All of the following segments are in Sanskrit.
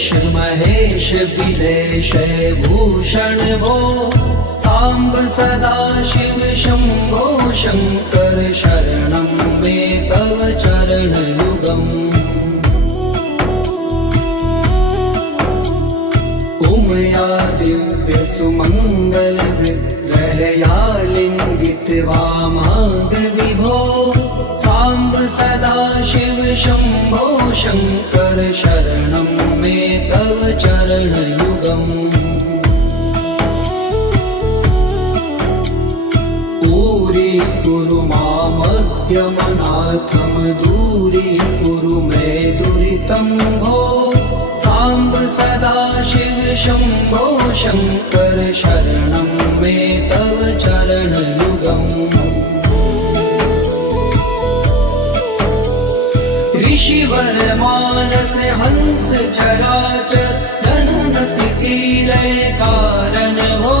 देवेश महेश बिलेश भूषण भो सांब सदाशिव शंभो शंकर शरणं मे तव चरणयुगम् उमया दिव्य सुमंगल विग्रहया लिंगित वामांग विभो सांब सदाशिव शंभो शंकर शरणं मे तव चरणयुगम् दूरी मामद्यमनाथम दूरी कुरु मे दुरितं भो सांब सदाशिव शंभो शंकर शरणं मे तव चरणयुगम् ऋषिवर मानस हंस चराचर जनन स्थिति लय कारण भो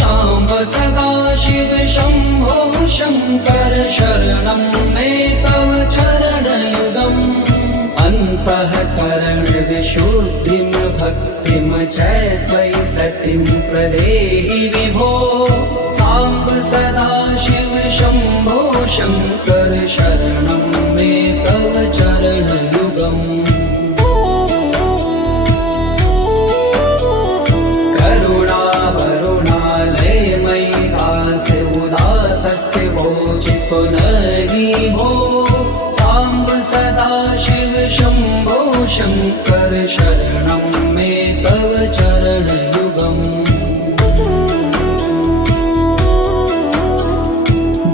सांब सदाशिव शंभो शंकर शरणं मे तव चरणयुगम् अन्तःकरण विशुद्धिं भक्तिं च त्वयि सतिं प्रदेहि विभो सांब सदाशिव शंभो शंकर शरणं मे तव चरणयुगम् नहीं भो सांब सदाशिव शंभो शंकर शरणं मे तव चरणयुगम्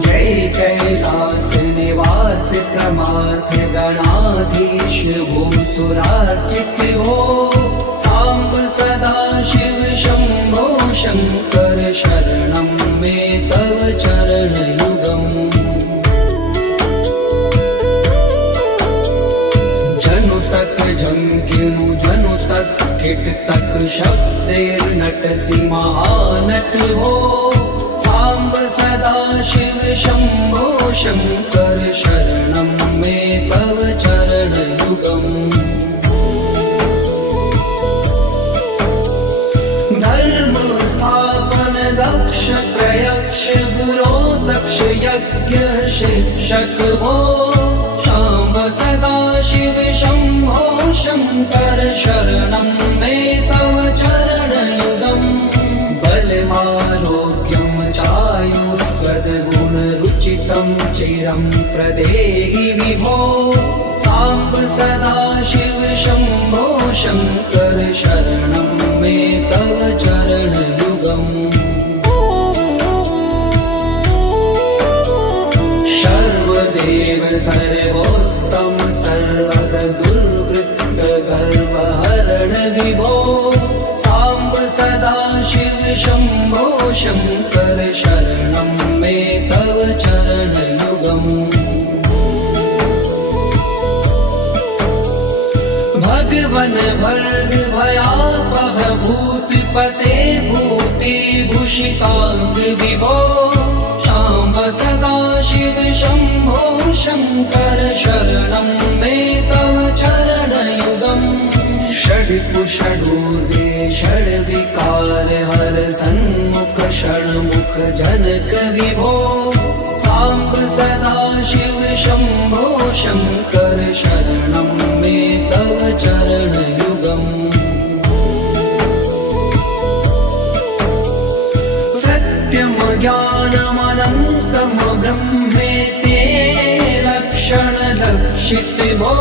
जय कैलास निवास प्रमाथ गणाधीश भूसुरार्चित हो सांब सदाशिव शंभो शंकर शरणं मे तव चरणयुगम् जनु तक किट तक शब्देर्नटसि महानट हो सांब सदाशिव शंभो शंकर शरणं मे तव चरणयुगम् धर्म स्थापन दक्ष प्रयक्ष गुरो दक्ष यज्ञ शिक्षक हो सांब सदाशिव शंभो शंकर शरणं मे तव चरणयुगम् बलमारोग्यं चायुस्त्वद्गुणरुचितं चिरं प्रदेहि विभो सांब सदाशिव शंभो शंकर शरणं मे तव चरणयुगम् सर्वदेव सर्वोत्तम सर्वद दुर्वृत्त गर्वहरण विभो सांब सदाशिव शंभो शंकर शरणं मे तव चरणयुगम् भगवन भर्ग भयापह भूतिपते भूतिभूषितांग विभो सांब सदाशिव शंभो शंकर शरणं मे तव चरणयुगम् षड्पुषडूर्वे षड्विकार हर सन्मुख षण्मुख जनक विभो सांब सदाशिव शंभो शंकर शरणं मे तव चरणयुगम् सत्यं ज्ञानमनन्तं ब्रह्मेति लक्षण लक्षित भो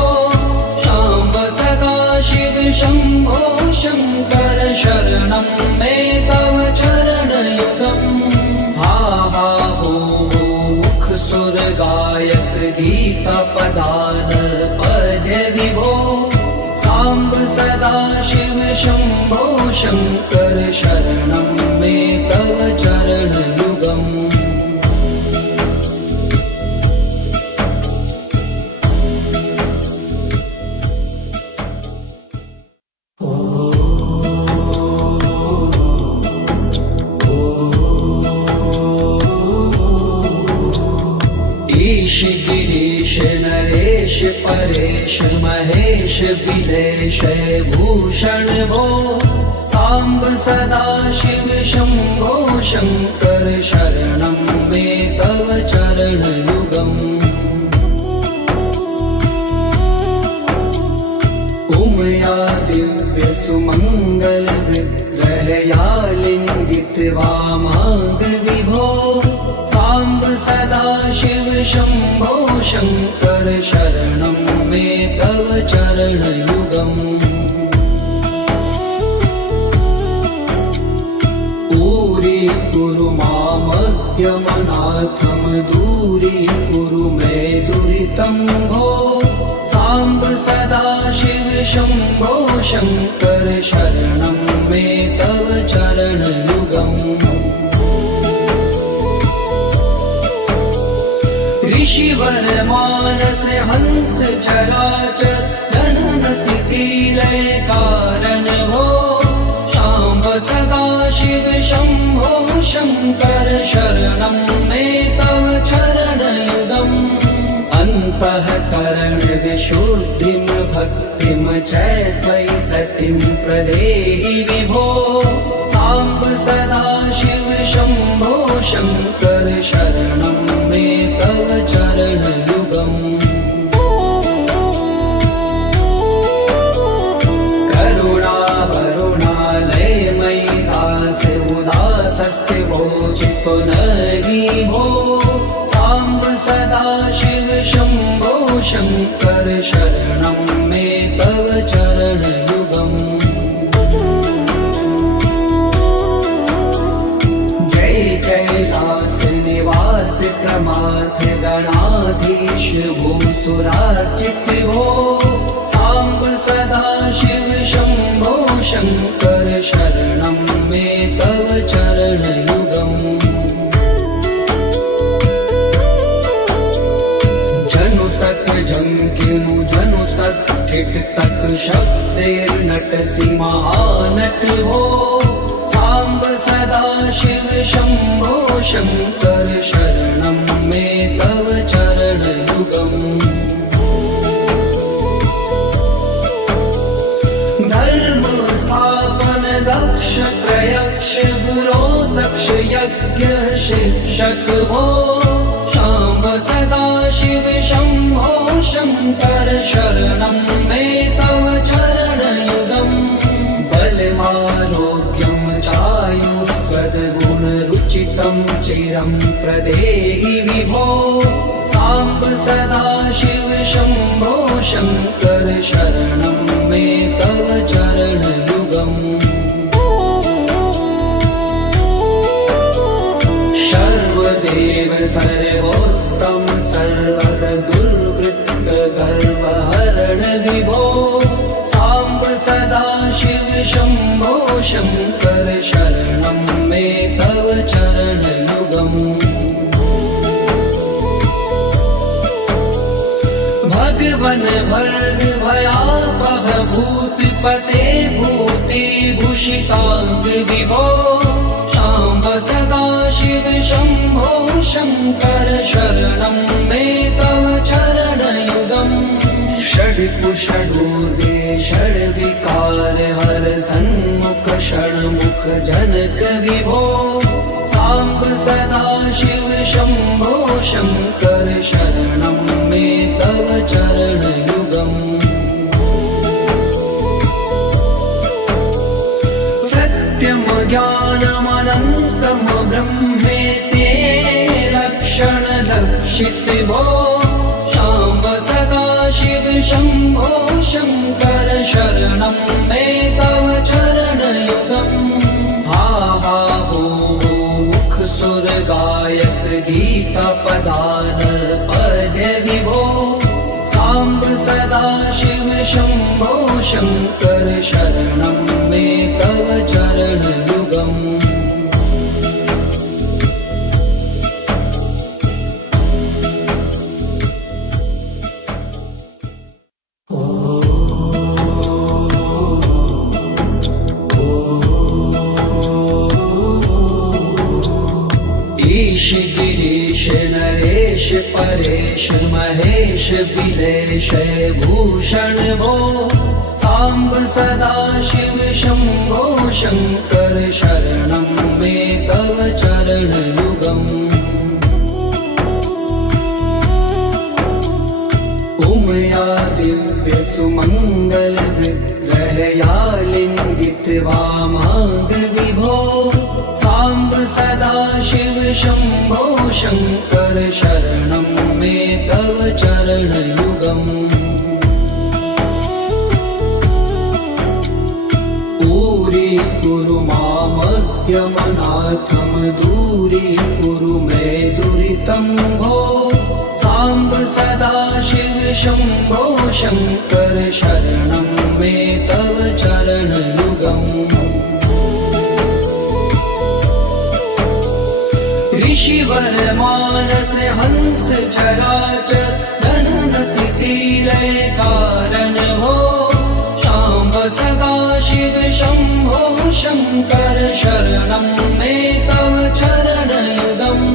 सांब सदाशिव शंभो शंकर शरणं मे तव चरणयुगम् हा हा हो मुख सुर गायक गीता पदान पद्य विभो सांब सदाशिव शंभो शंकर शरणं मे तव चरणयुगम् परेश महेश बिलेश भूषण भो सांब सदा शिव शंभो शंकर शरणं मे तव चरणयुगम् उमया दिव्य सुमंगल विग्रहया लिंगित वामांग विभो सांब सदा शिव शंभो शंकर शरणं मे तव चरणयुगम् कुरु मामज्ञमनाथं दूरीकुरु मे दुरितं भो सांब सदा शिव शंभो शंकर शरणं मे तव चरणयुगम् ऋषिवर मानस हंस चराचर जनन स्थिति लय कारण भो सांब सदा शिव शंभो शंकर शरणं मे तव चरणयुगम् अन्तःकरण विशुद्धिं भक्तिं च त्वयि सतिं प्रदेहि विभो सांब सदा शिव शंभो शंकर शरणं मे तव चरणयुगम् चित्तो नहि भो सांब सदा शिव शंभो शंकर शरणं मे तव चरणयुगम् जय कैलास निवास प्रमाथ गणाधीश भूसुरार्चित भो सांब सदा शिव शंभो शंकर शरणं मे तव चरणयुगम् जंकिनु जनु तक किट तक शब्देर्नटसि महानट भो सांब सदा शिव शंभो शंकर शरणं मे तव चरणयुगम् धर्म स्थापन दक्ष त्रयक्ष गुरो दक्ष यज्ञ शिक्षक भो सांब सदा शिव शंभो शंकर शरणं मे तव चरणयुगम् बलमारोग्यं चायुस्त्वद्गुणरुचितं चिरं प्रदेहि विभो सांब सदा शिव शंभो शंकर शरणं मे तव चरणयुगम् सर्वदेव सर्वोत्तम सर्वर दुर्वृत्त गर्वहरण विभो सांब सदा शिव शंभो शंकर शरणं मे तव चरणयुगम् भगवन भर्ग भयापह भूतिपते भूति भूषितांग विभो सांब सदा शिव शंभो शंकर शरणं मे तव चरणयुगम् षड्कुषडूर्गे षड्विकार हर सन्मुख षण्मुख जनक विभो सांब सदा शिव शंभो शंकर शरणं मे तव चरणयुगम् सत्यं ज्ञानमनन्तं ब्रह्मेति लक्षण लक्षित भो सांब सदा शिव शंभो शंकर शरणं मे तव चरणयुगम् हा हा हो मुख सुर गायक गीता पदान पद्य विभो सांब सदा शिव शंभो शंकर शरणं मे तव चरणयुगम् ईश गिरीश नरेश देश परेश महेश बिलेश भूषण भो सांब सदा शिव शंभो शंकर शरणं मे तव चरण युगम् उमया दिव्य सुमंगल विग्रहया लिंगित वामांग विभो सांब सदा शिव शंभो शंकर शरणं मे तव चरण युगम् पूरी कुरु मामग्यमनाथम दूरी कुरु मे दुरितं भो सांब सदा शिव शंभो शंकर शरणं मे तव चरण युगम् ऋषिवर मानस हंस चराचर धनन स्थिति लय कारण भो शाम्ब सदा शिव शंभो शंकर शरणं मे तव चरण युगम्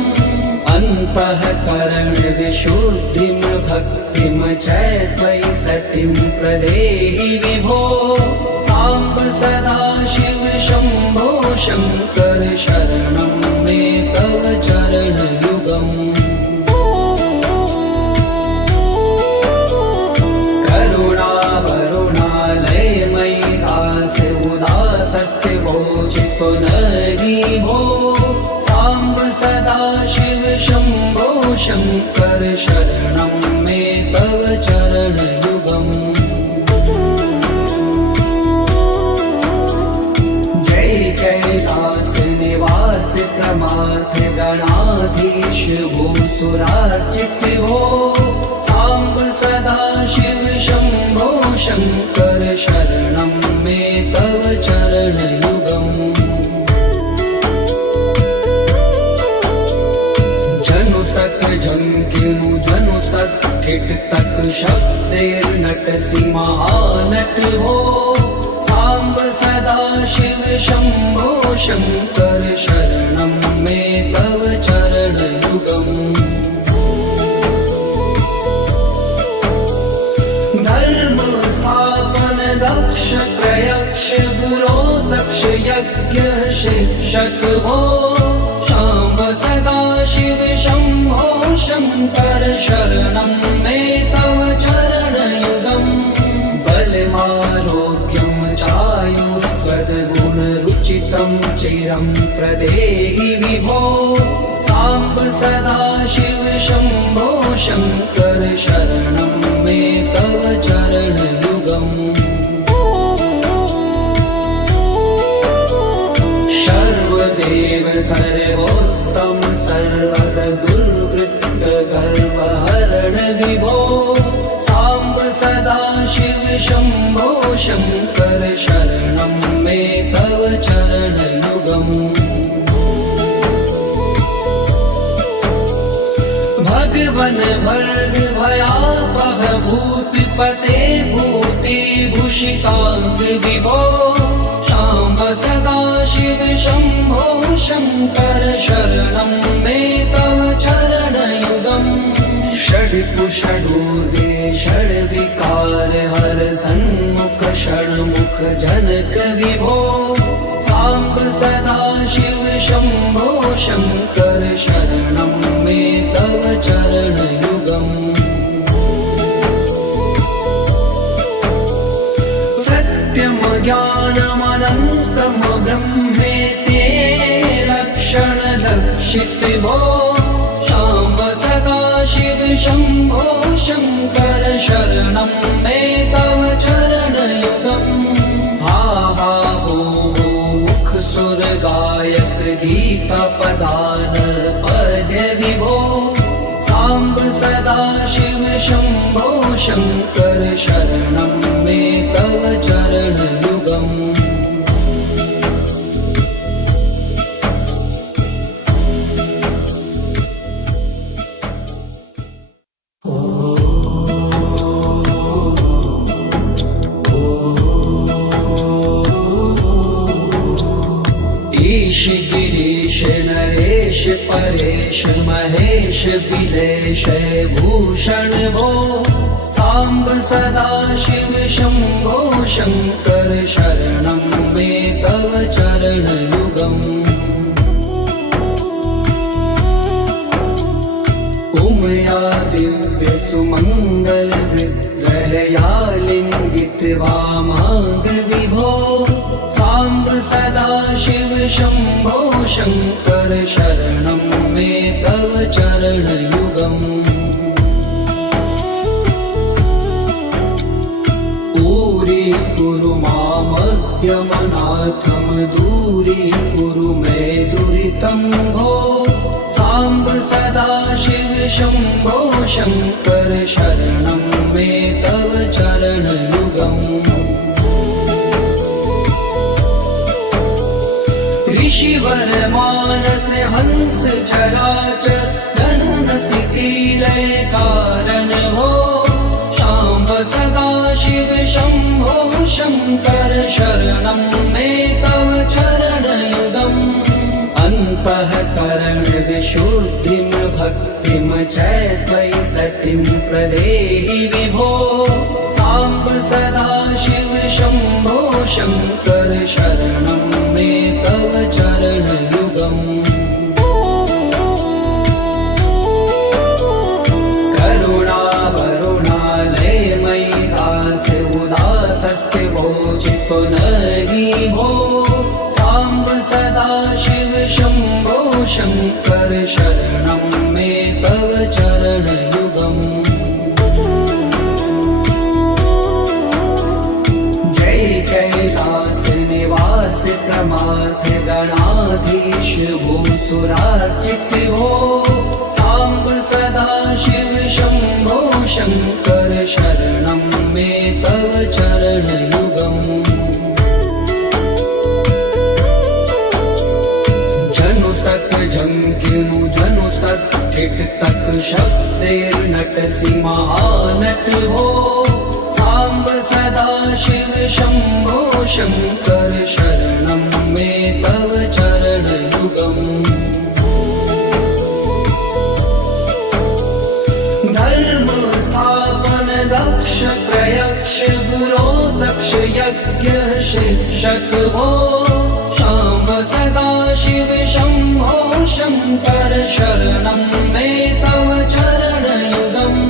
अन्तःकरण विशुद्धिं भक्तिं च त्वयि सतिं प्रदेहि विभो सांब सदा शिव शंभो शंकर शरणं मे तव चरण युगम् करुणा वरुणालय मयि दास उदासस्थिवोचितो नरि भो सांब सदा शिव शंभो शंकर शरणं मे तव चरण युगम् जय कैलास निवास प्रमाथ गणाधीश भूसुरार्चित भो सांब सदा शिव शंभो शंकर शरणं मे तव चरण युगम् जनु तक झंकिनु जनु तक किट तक शब्दैर्नटसि महानट भो सांब सदा शिव शंभो शंकर शरणं मे तव चरण युगम् धर्म स्थापन दक्ष प्रयक्ष गुरो दक्ष यज्ञ शिक्षक भो शाम्ब सदा शिव शंभो शंकर शरणं मे तव चरण युगम् बलमारोग्यं चायुस्त्वद्गुणरुचितं चिरं प्रदेहि विभो सांब सदा शिव शंभो शंकर शरणं मे तव चरण युगम् सर्वदेव सर्वोत्तम सर्वद दुर्वृत्त गर्वहरण विभो सांब सदा शिव शंभो शंकर शरणं मे तव चरण युगम् भगवन भर्ग भयापह भूतिपते भूति भूषितांग विभो शाम्ब सदा शिव शंभो शंकर शरणं मे तव चरण युगम् षड्कुषडूर्गे षड्विकार हर सन्मुख षण्मुख जनक विभो सांब सदा शिव शंभो शंकर शरणं मे तव चरण युगम् सत्यम ज्ञानमनन्तं ब्रह्मेति लक्षण लक्षित भो शाम्ब सदा शिव शंभो शंकर शरणं मे तव चरण युगम् हा हा हो मुख सुर गायक गीता पदान पद्य विभो सांब सदा शिव शंभो शंकर शरणं मे तव चरण युगम् ईश गिरीश नरेश देश परेश महेश बिलेश भूषण भो सांब सदा शिव शंभो शंकर शरणं मे तव चरणयुगम् उमया दिव्य सुमंगल विग्रहया लिंगित वामांग विभो सांब सदा शिव शंभो शंकर शरणं मे तव चरणयुगम् कुरु मामद्यमनाथं दूरीकुरु मे दुरितं भो सांब सदा शिव शंभो शंकर शरणं मे तव चरणयुगम् ऋषिवर मानस हंस चराचर जनन स्थिति लय कारण भो सांब सदा शिव शंभो शंकर शरणं मे तव चरणयुगम् अन्तःकरण विशुद्धिं भक्तिं च त्वयि सतिं प्रदेहि विभो सांब सदा शिव शंभो शंकर शरणं मे तव चरणयुगम् नहि भो सांब सदा शिव शंभो शंकर शरणं मे तव चरणयुगम् जय कैलास निवास प्रमाथ गणाधीश भूसुरार्चित भो सांब सदा शिव शंभो शंकर शरणं मे तव चरणयुगम् झंकिनु जनु तक किट तक शब्देर्नटसि महानट भो सांब सदा शिव शंभो शंकर शरणं मे तव चरणयुगम् धर्म स्थापन दक्ष प्रयक्ष गुरो दक्ष यज्ञ शिक्षक भो सांब सदा शिव शंभो शंकर शरणं मे तव चरणयुगम्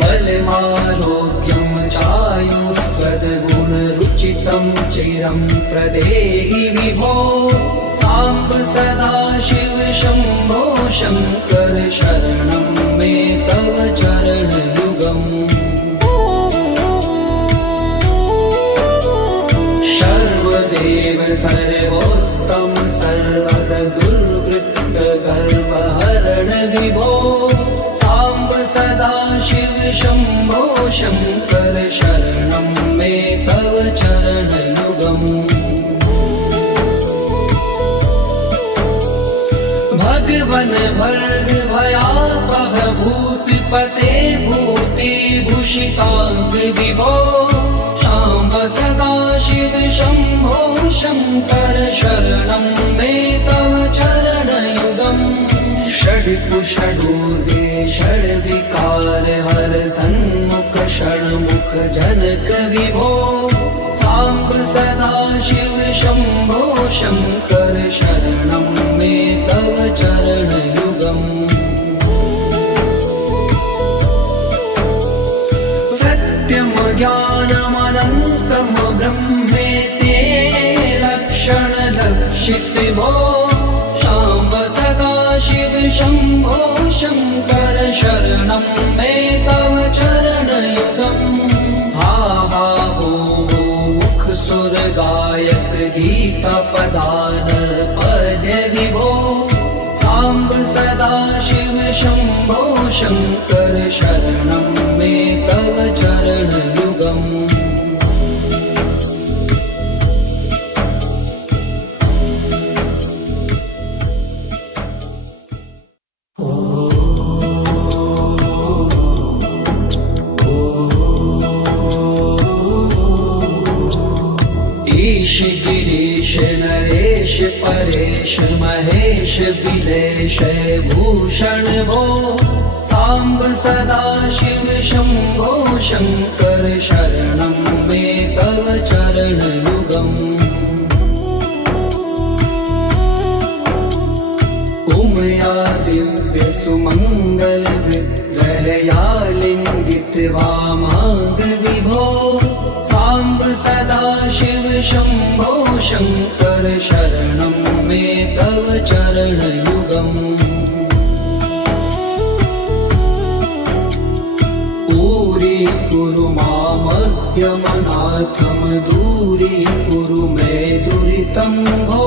बलमारोग्यं चायुस्त्वद्गुणरुचितं चिरं प्रदेहि विभो सांब सदा शिव शंभो शंकर शरणं मे तव चरणयुगम् सर्वदेव सर्वोत्तम सर्वद दुर्वृत्त गर्वहरण विभो सांब सदा शिव शंभो शंकर शरणं मे तव चरणयुगम् भगवन भर्ग भयापह भूतिपते भूतिभूषितांग विभो सांब सदा शिव शंभो शंकर शरणं मे तव चरणयुगम् षड्कुषडूर्वे षड्विकार हर सन्मुख षण्मुख जनक विभो सांब सदा शिव शंभो शंकर शरणं मे तव चरणयुगम् सत्यम ज्ञानमनन्तम ब्रह्मेते लक्षण लक्षित भो सांब सदा शिव शंभो शंकर शरणं मे तव चरणयुगम् हा हा हो मुख सुर गायक गीता पदान पद्य विभो सांब सदा शिव शंभो शंकर शरणं मे तव चरणयुगम् महेश बिलेश भूषण भो सांब सदा शिव शंभो शंकर शरणं मे तव चरण युगम् उमया दिव्य सुमंगल विग्रहया लिंगित वामांग विभो सांब सदा शिव शंभो शंकर शरणं मे तव चरण युगम् पूरी कुरु मामद्यमनाथम दूरी कुरु मे दुरितं भो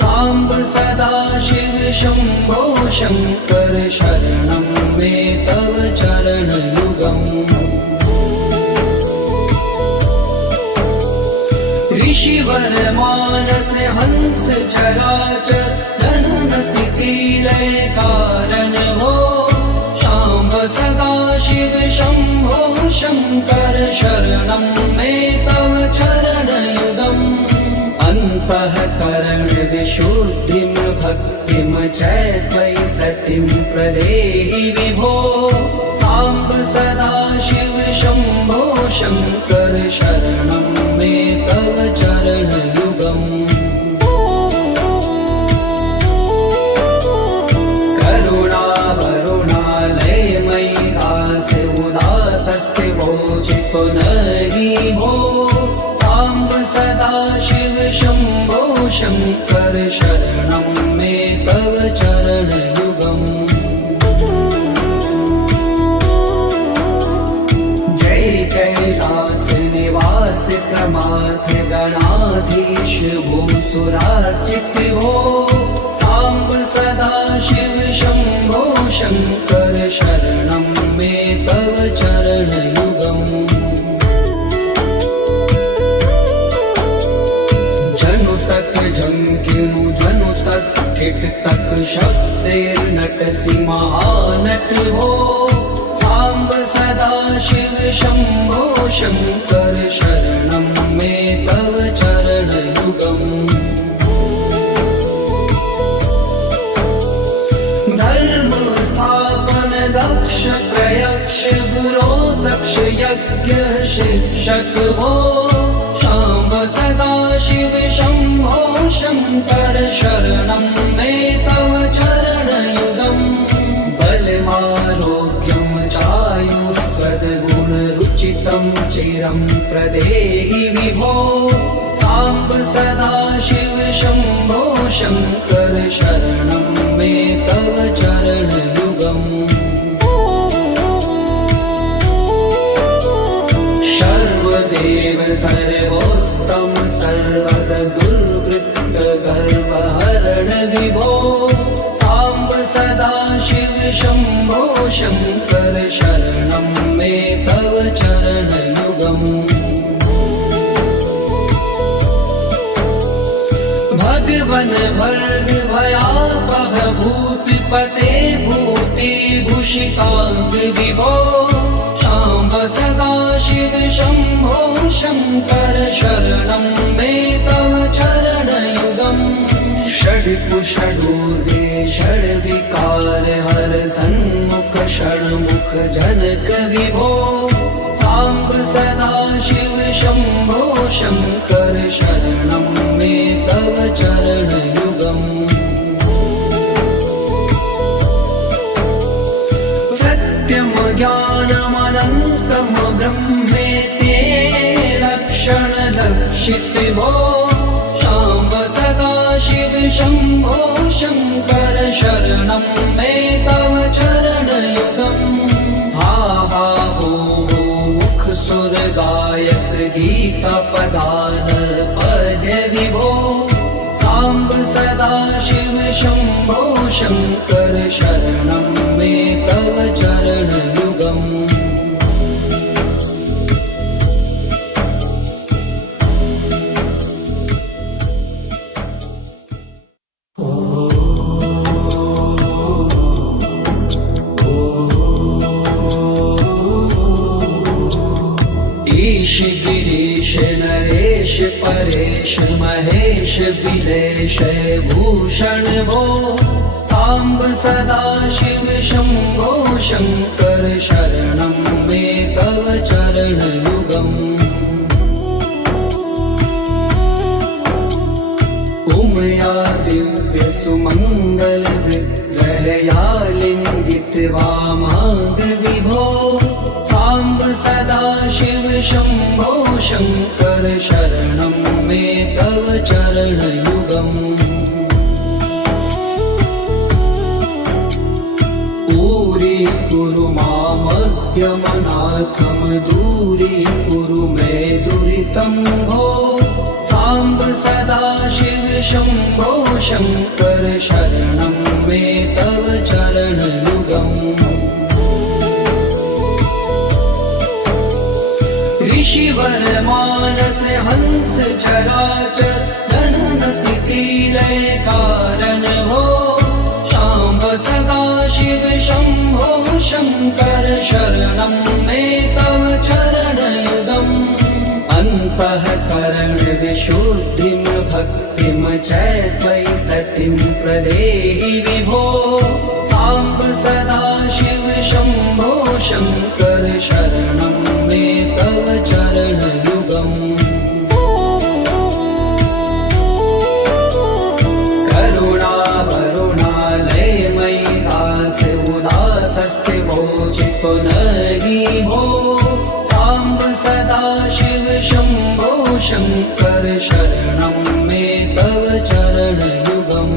सांब सदा शिव शंभो शंकर शरणं मे तव चरण युगम् ऋषिवर मानस हंस चराचर जनन स्थिति लय कारण भो शाम्ब सदा शिव शंभो शंकर शरणं मे तव चरण युगम् अन्तःकरण विशुद्धिं भक्तिं च त्वयि सतिं प्रदेहि विभो सांब सदा शिव शंभो शंकर शरणं मे तव चरण युगम् करुणा वरुणालय मयि दास उदासस्थिवो चित्तो नहि भो सांब सदा शिव शंभो शंकर शरणं मे तव चरण युगम् जय कैलास निवास प्रमाथ गणाधीश भूसुरार्चित भो सांब सदा शिव शंभो शंकर शरणं मे तव चरण युगम् जनु तक झंकिनु जनु तक किट तक शब्दैर्नटसि महानट भो सांब सदा शिव शंभो शंकर शरणं मे तव चरण युगम् धर्म स्थापन दक्ष प्रयक्ष गुरो दक्ष यज्ञ शिक्षक भो शाम्ब सदा शिव शंभो शंकर शरणं मे तव चरण युगम् बलमारोग्यं चायुस्त्वद्गुणरुचितं चिरं प्रदेहि विभो सांब सदा शिव शंभो शंकर शरणं मे तव चरण युगम् सर्वदेव सर्वोत्तम सर्वद दुर्वृत्त गर्वहरण विभो सांब सदा शिव शंभो शंकर शरणं मे तव चरण युगम् भगवन भर्ग भयापह भूतिपते भूति भूषितांग विभो शाम्ब सदा शिव शंभो शंकर शरणं मे तव चरण युगम् षड्कुषडूर्वे षड्विकार हर सन्मुख षण्मुख जनक विभो सांब सदा शिव शंभो शंकर शरणं मे तव चरण युगम् सत्यम ज्ञानमनन्तं ब्रह्मेति लक्षण लक्षित भो शाम्ब सदा शिव शंभो शंकर शरणं मे तव चरण युगम् हा हा हो मुख सुर गायक गीता पदान पद्य विभो सांब सदा शिव शंभो शंकर शरणं मे तव चरण युगम् ईश गिरीश नरेश परेश महेश बिलेश भूषण भूषण भो साम्ब सदाशिव शम्भो शङ्कर शरणं मे तव चरणयुगम् उमया दिव्य सुमङ्गल विग्रहया लिङ्गित्वा माग विभो साम्ब सदाशिव शम्भो शङ्कर शरणं मे तव चरणयुगम् दूरीकुरु मामद्यमनाथं दूरीकुरु मे दुरितं भो साम्ब सदाशिव शम्भो शङ्कर शरणं मे तव चरणयुगम् ऋषिवर मानस हंस चराचर जनन स्थिति लय कारण भो शाम्ब सदाशिव शम्भो शङ्कर शरणं मे तव चरणयुगम् अन्तःकरण विशुद्धिं भक्तिं च त्वयि सतिं प्रदेहि विभो साम्ब सदाशिव शम्भो शङ्कर शरणं मे तव चरणयुगम् करुणावरुणालयमयि दास उदासस्थिवोचितो नहि भो साम्ब सदाशिव शम्भो शङ्कर शरणं मे तव चरणयुगम्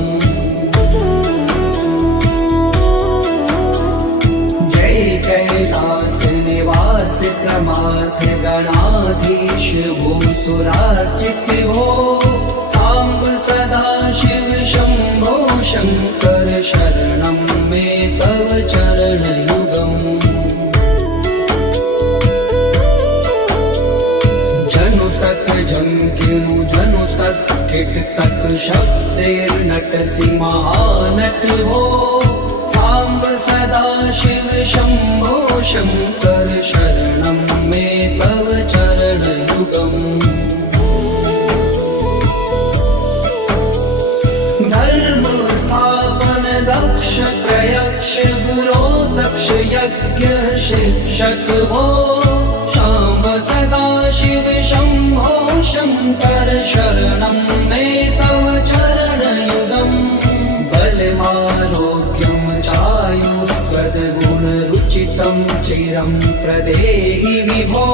जय कैलास निवास प्रमाथ गणाधीश भूसुरार्चित भो साम्ब सदाशिव शम्भो शङ्कर शरणं मे तव चरणयुगम् जनु तक झंकिनु जनु तक किट तक शब्दैर्नटसि महानट भो साम्ब सदाशिव शम्भो शङ्कर शरणं मे तव चरणयुगम् धर्म स्थापन दक्ष प्रयक्ष गुरो दक्ष यज्ञ शिक्षक भो शाम्ब सदाशिव शम्भो शङ्कर शरणं मे तव चरणयुगम् बलमारोग्यं चायुस्त्वद्गुणरुचितं चिरं प्रदेहि विभो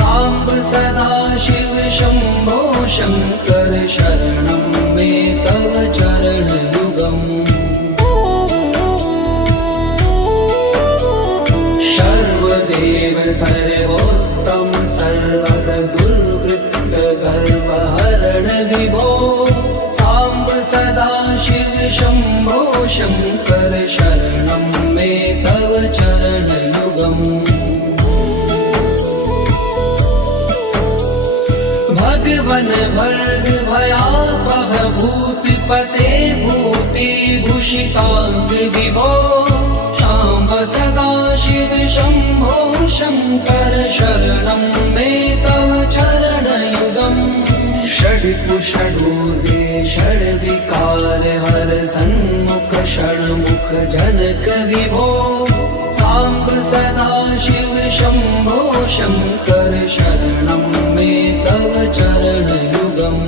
साम्ब सदाशिव शम्भो शङ्कर शरणं मे तव चरणयुगम् सर्वदेव सर्वोत्तम सर्वद दुर्वृत्त गर्वहरण विभो साम्ब सदाशिव शम्भो शङ्कर शरणं मे तव चरणयुगम् भगवन भर्ग भयापह भूतिपते भूतिभूषिताङ्ग विभो शाम्ब सदाशिव शम्भो शङ्कर शरणं मे तव चरणयुगम् षड्पुषडूर्वे षड्विकार हर सन्मुख षण्मुख जनक विभो साम्ब सदाशिव शम्भो शङ्कर शरणं मे तव चरणयुगम्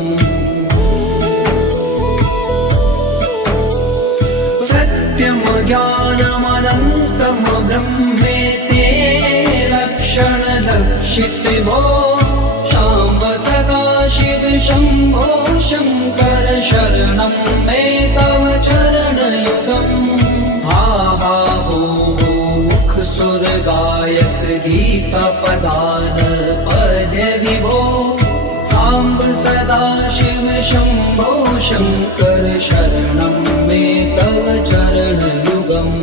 सत्यं ज्ञानमनन्तं ब्रह्मेति लक्षणलक्षित भो शाम्ब सदाशिव शम्भो शङ्कर शरणं मे तव चरणयुगम् हा हा हो मुख सुर गायक गीता पदान पद्य विभो साम्ब सदाशिव शम्भो शङ्कर शरणं मे तव चरणयुगम्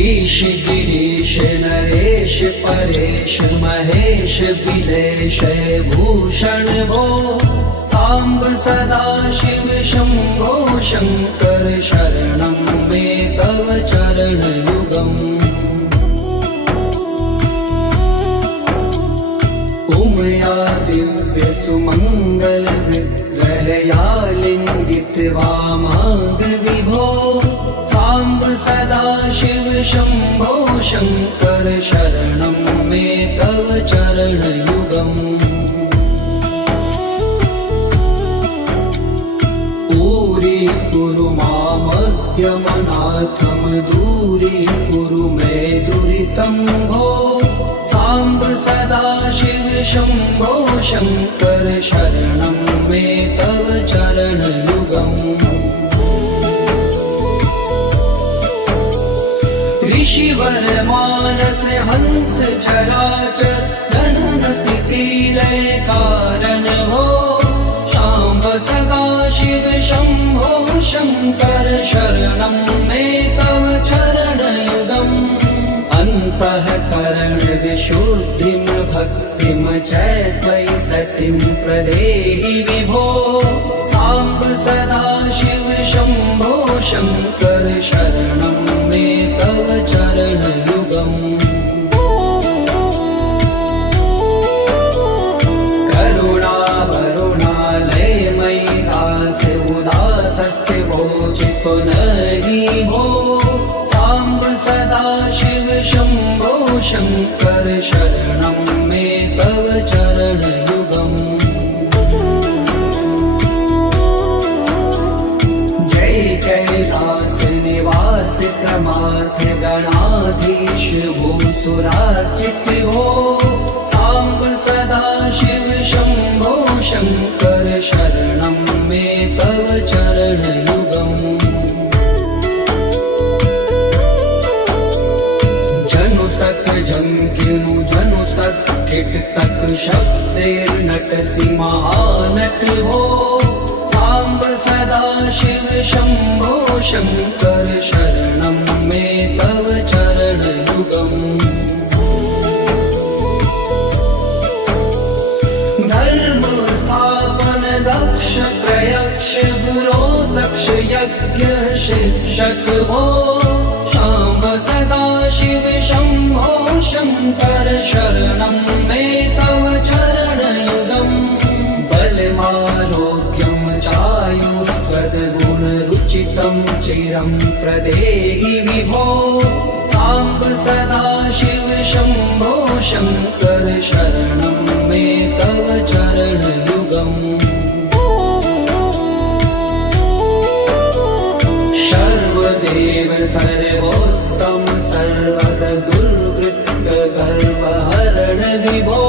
ईश गिरीश नरेश परेश महेश बिलेश भूषण भो साम्ब सदा शिव शम्भो शङ्कर शरणं मे तव चरणयुगम् उमया दिव्य सुमङ्गल विग्रहया लिङ्गित वामाग विभो साम्ब सदा शिव शम्भो शङ्कर शरणं मे तव चरणयुगम् कुरु मामद्यमनाथं दूरीकुरु मे दुरितं भो साम्ब सदा शिव शम्भो शङ्कर शरणं मे तव चरणयुगम् ऋषिवर मानस हंस चराचर जनन स्थिति लय कारण भो शाम्ब सदा शिव शम्भो शङ्कर शरणं मे तव चरणयुगम् अन्तःकरण विशुद्धिं भक्तिं च त्वयि सतिं प्रदेहि विभो साम्ब सदा शिव शम्भो शङ्कर शरणं मे तव चरणयुगम् पुनहि भो साम्ब सदा शिव शम्भो शङ्कर शरणं मे तव चरणयुगम् जय कैलास निवास प्रमाथ गणाधीश भूसुरार्चित भो साम्ब सदा शिव शम्भो शङ्कर शरणं मे तव चरणयुगम् जंकिनु जनु तक किट तक शब्दैर्नटसि महानट हो साम्ब सदा शिव शम्भो शङ्कर शरणं मे तव चरणयुगम् धर्म स्थापन दक्ष प्रयक्ष गुरो दक्ष यज्ञ शिक्षक भो शाम्ब सदा शिव शम्भो शङ्कर शरणं मे तव चरणयुगम् बलमारोग्यं चायुस्त्वद्गुणरुचितं चिरं प्रदेहि विभो साम्ब सदा शिव शम्भो शङ्कर शरणं मे तव चरणयुगम् सर्वदेव सर्वोत्तम सर्वद दुर्वृत्त गर्वहरण विभो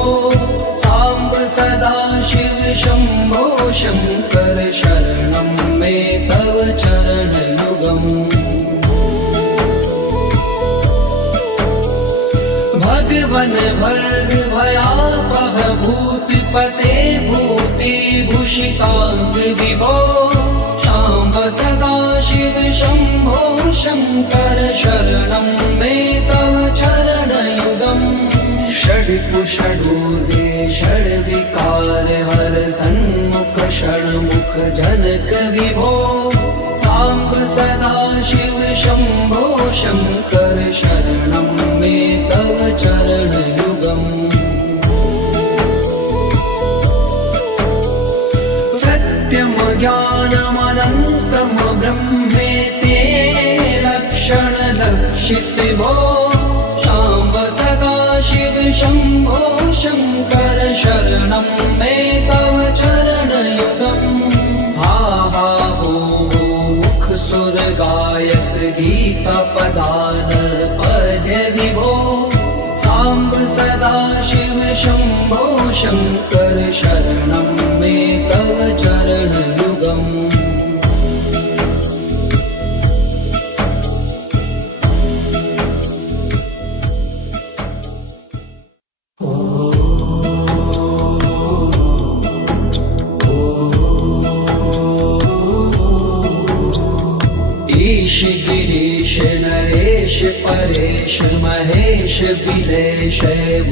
साम्ब सदा शिव शम्भो शङ्कर शरणं मे तव चरणयुगम् भगवन् भर्ग भयापह भूतिपते भूतिभूषिताङ्ग विभो साम्ब सदा शिव शम्भो शङ्कर शरणं मे तव चरणयुगम् षड्कुषडूर्वे षड्विकार हर सन्मुख षण्मुख जनक विभो साम्ब सदा शिव शम्भो शङ्कर शरणं मे तव चरणयुगम् सत्यं ज्ञानमनन्तं ब्रह्मेते लक्षण लक्षित भो साम्ब सदा शिव शम्भो शङ्कर शरणं मे तव चरणयुगम् हा हा हो मुख सुर गायक गीता पदान पद्य विभो साम्ब सदा शिव शम्भो शङ्कर शरणं मे तव चरणयुगम् ईश गिरीश नरेश परेश महेश बिलेश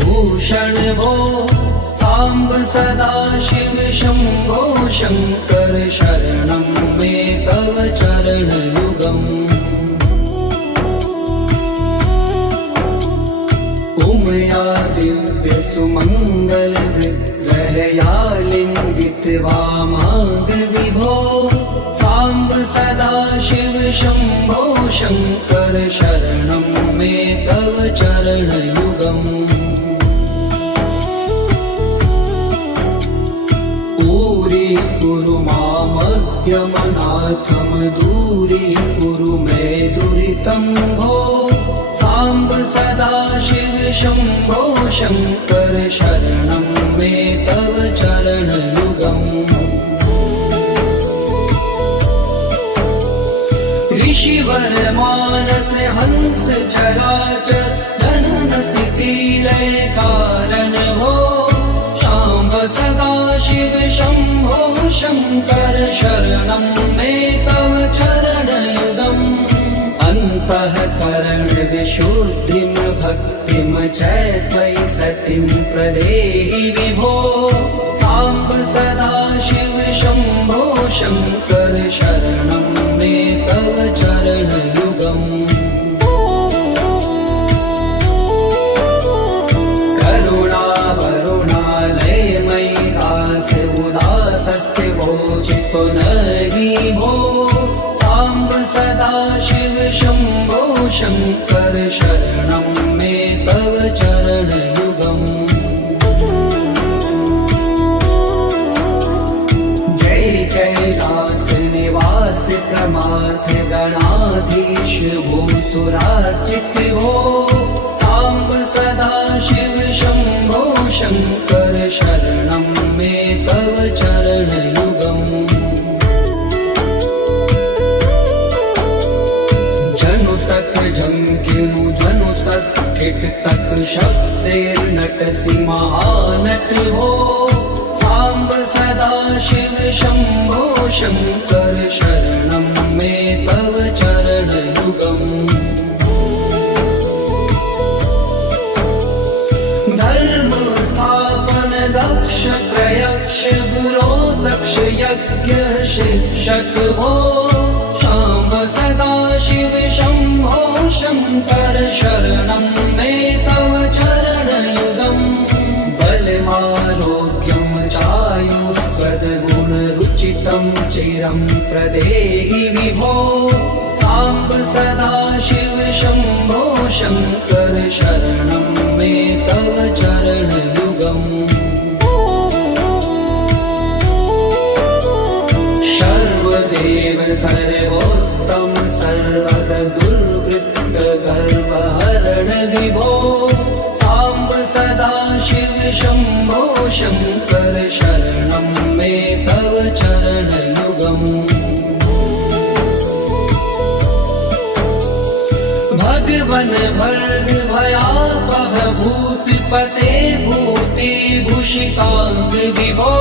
भूषण भो साम्ब सदा शिव शम्भो शङ्कर शरणं मे तव चरणयुगम् उमया दिव्य सुमङ्गल विग्रहया लिङ्गित वामाङ्ग विभो साम्ब सदा शिव शम्भो शङ्कर शरणं मे तव चरणयुगम् कुरु मामद्यमनाथं दूरीकुरु मे दुरितं भो साम्ब सदा शिव शम्भो शङ्कर शरणं मे तव चरणयुगम् ऋषिवर मानस हंस चराचर जनन स्थिति लय कारण भो शाम्ब सदा शिव शम्भो शङ्कर शरणं मे तव चरणयुगम् अन्तःकरण विशुद्धिं भक्तिं च त्वयि सतिं प्रदेहि विभो साम्ब सदा शिव शम्भो शङ्कर शरणं मे तव चरणयुगम् चित्तो नहि भो साम्ब सदा शिव शम्भो शङ्कर शरणं मे तव चरणयुगम् जय कैलास निवास प्रमाथ गणाधीश भूसुरार्चित भो साम्ब सदा शिव शम्भो शङ्कर शरणं मे तव चरणयुगम् जनु तक झंकिनु जनु तक किट तक शब्देर्नटसि महानट हो साम्ब सदा शिव शम्भो शङ्कर शरणं मे तव चरणयुगम् धर्म स्थापन दक्ष प्रयक्ष गुरो दक्ष यज्ञ शिक्षक भो शाम्ब सदा शिव शम्भो शङ्कर शरणं मे तव चरणयुगम् बलमारोग्यं चायुष्पदगुणरुचितं चिरं प्रदेहि विभो साम्ब सदा शिव शम्भो शङ्कर शरणं मे तव चरणयुगम् सर्वदेव सर्वोत्तम सर्वद दुर्वृत्त गर्वहरण विभो साम्ब सदा शिव शम्भो शङ्कर शरणं मे तव चरणयुगम् भगवन भर्ग भयापह भूतिपते भूतिभूषिताङ्ग विभो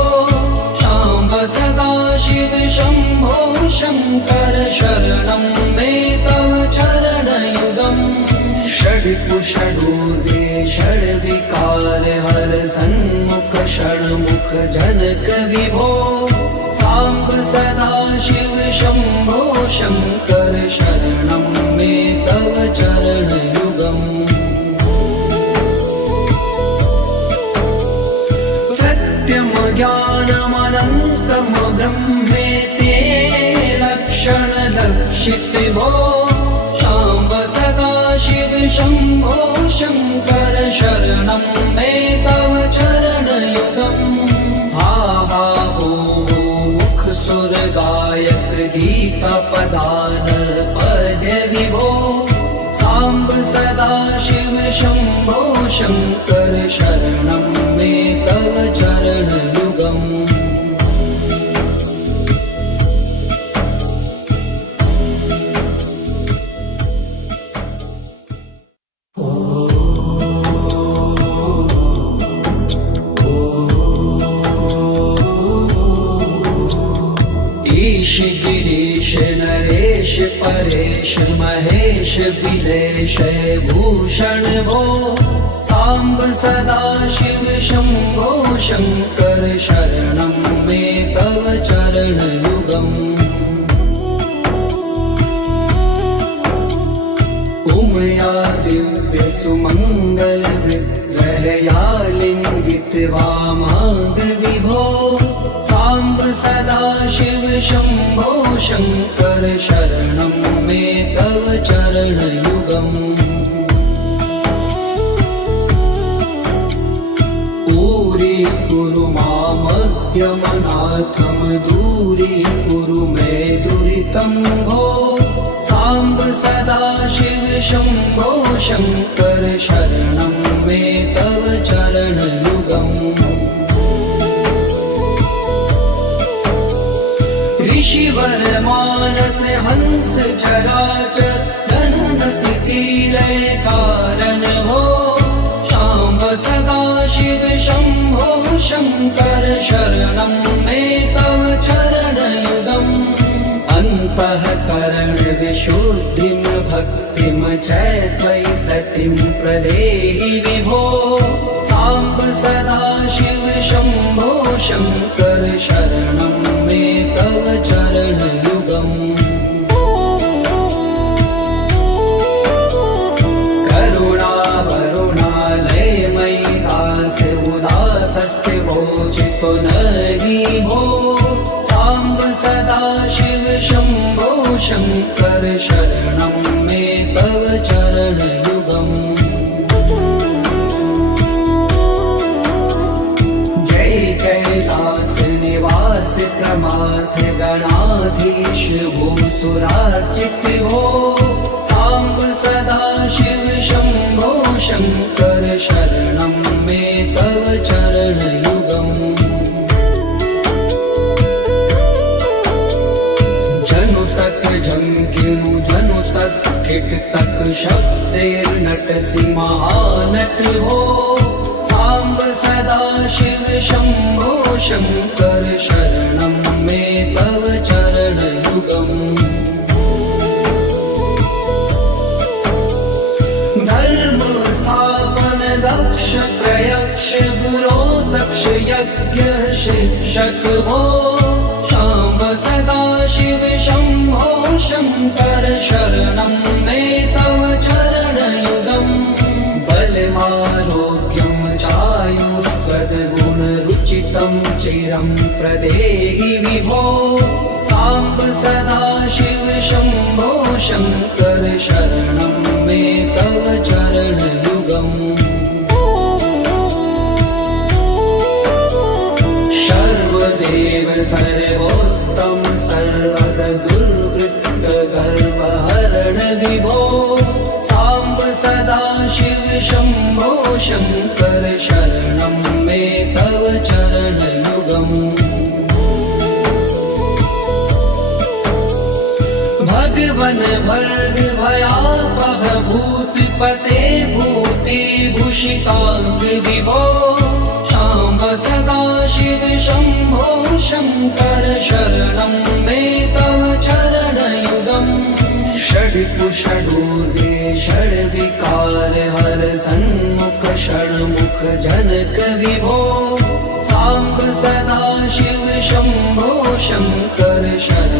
शाम्ब सदा शिव शम्भो शङ्कर शरणं मे तव चरणयुगम् षड्कुषडूर्वे षड्विकार हर सन्मुख षण्मुख जनक विभो साम्ब सदा शिव शम्भो शङ्कर शरणं मे तव चरणयुगम् सत्यं ज्ञानमनन्तं ब्रह्मेति लक्षणलक्षित भो शाम्ब सदा शिव शम्भो शङ्कर शरणं मे तव चरणयुगम् हा हा हो मुख सुर गायक गीता पदान पद्य विभो साम्ब सदा शिव शम्भो शङ्कर शरणं मे तव चरणयुगम् ईश गिरीश नरेश परेश महेश बिलेश भूषण भो साम्ब सदा शिव शम्भो शङ्कर शरणं मे तव चरणयुगम् उमया दिव्य सुमङ्गल विग्रहया लिङ्गित वामाङ्ग विभो साम्ब सदा शिव शम्भो शङ्कर शरणं मे तव चरणयुगम् कुरु मामद्यमनाथं दूरीकुरु मे दुरितं भो साम्ब सदा शिव शम्भो शङ्कर शरणं मे तव चरणयुगम् ऋषिवर मानस हंस चराचर जनन स्थिति लय कारण भो शाम्ब सदा शिव शम्भो शङ्कर शरणं मे तव चरणयुगम् अन्तःकरण विशुद्धिं भक्तिं च त्वयि सतिं प्रदेहि विभो साम्ब सदा शिव शम्भो शङ्कर शरणं मे तव चरणयुगम् चितो नहि भो साम्ब सदा शिव शम्भो शङ्कर शरणं मे तव चरणयुगम् जय कैलास निवास प्रमाथ गणाधीश भूसुरार्चित भो साम्ब सदा शिव शम्भो शङ्कर शरणं मे तव चरणयुगम् जनु तक झंकिनु जनु तक किट तक शब्दैर्नटसि महानट हो साम्ब सदा शिव शम्भो शङ्कर शरणं मे तव चरणयुगम् धर्म स्थापन दक्ष प्रयक्ष गुरो दक्ष यज्ञ शिक्षक भो शाम्ब सदा शिव शम्भो शङ्कर शरणं मे तव चरणयुगम् बलमारोग्यं चायुष्पदगुणरुचितं चिरं प्रदेहि विभो साम्ब सदा शिव शम्भो शङ्कर शरणं मे तव चरणयुगम् सर्वदेव सर्वोत्तम सर्वद दुर्वृत्त गर्वहरण विभो साम्ब सदा शिव शम्भो शङ्कर शरणं मे तव चरणयुगम् भगवन भर्ग भयापह भूतपते भूतिभूषिताङ्ग विभो शाम्ब सदा शिव शम्भो शङ्कर शरणं मे तव चरणयुगम् षड्कुषडूर्गे षड्विकार हर सन्मुख षण्मुख जनक विभो साम्ब सदा शिव शम्भो शङ्कर शरणं